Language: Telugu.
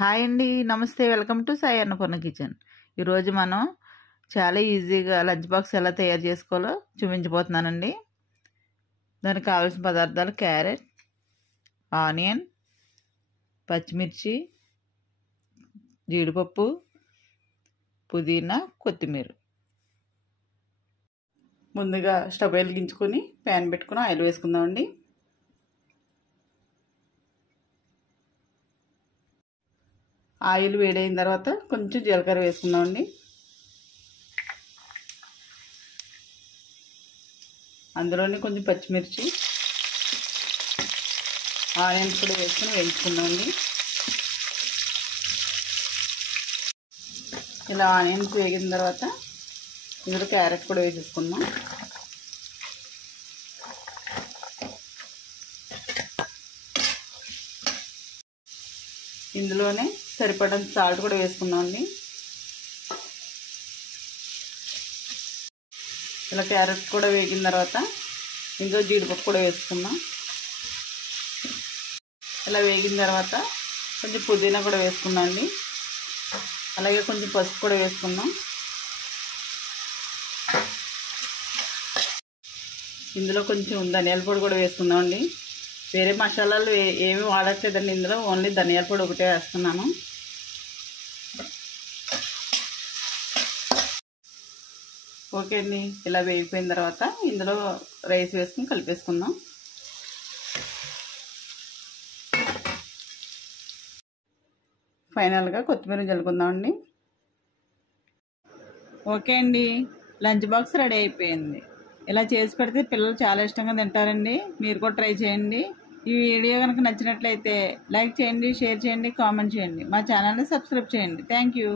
హాయ్ అండి. నమస్తే. Welcome to Sai Annapurna kitchen. ఈరోజు మనం చాలా ఈజీగా లంచ్ బాక్స్ ఎలా తయారు చేసుకోవాలో చూపించబోతున్నానండి. దానికి కావాల్సిన పదార్థాలు క్యారెట్, ఆనియన్, పచ్చిమిర్చి, జీడిపప్పు, పుదీనా, కొత్తిమీర. ముందుగా స్టవ్ వెలిగించుకొని ప్యాన్ పెట్టుకుని ఆయిల్ వేసుకుందామండి. ఆయిల్ వేడైన తర్వాత కొంచెం జీలకర్ర వేసుకుందామండి. అందులోనే కొంచెం పచ్చిమిర్చి, ఆనియన్స్ కూడా వేసుకొని వేయించుకుందామండి. ఇలా ఆనియన్స్ వేగిన తర్వాత ఇందులో క్యారెట్ కూడా వేసేసుకుందాం. ఇందులోనే సరిపడంత సాల్ట్ కూడా వేసుకుందామండి. ఇలా క్యారెట్ కూడా వేగిన తర్వాత ఇందులో జీడిపప్పు కూడా వేసుకుందాం. ఇలా వేగిన తర్వాత కొంచెం పుదీనా కూడా వేసుకుందాం అండి. అలాగే కొంచెం పసుపు కూడా వేసుకుందాం. ఇందులో కొంచెం ధనియాల పొడి కూడా వేసుకుందామండి. వేరే మసాలాలు ఏమి వాడట్లేదండి. ఇందులో ఓన్లీ ధనియాల పొడి ఒకటే వేస్తున్నాను. ఓకే అండి. ఇలా వేగిపోయిన తర్వాత ఇందులో రైస్ వేసుకుని కలిపేసుకుందాం. ఫైనల్గా కొత్తిమీర చల్లుకుందామండి. ఓకే అండి, లంచ్ బాక్స్ రెడీ అయిపోయింది. ఇలా చేసి పెడితే పిల్లలు చాలా ఇష్టంగా తింటారండి. మీరు కూడా ట్రై చేయండి. ఈ వీడియో కనుక నచ్చినట్లయితే లైక్ చేయండి, షేర్ చేయండి, కామెంట్ చేయండి. మా ఛానల్ని సబ్స్క్రైబ్ చేయండి. Thank you.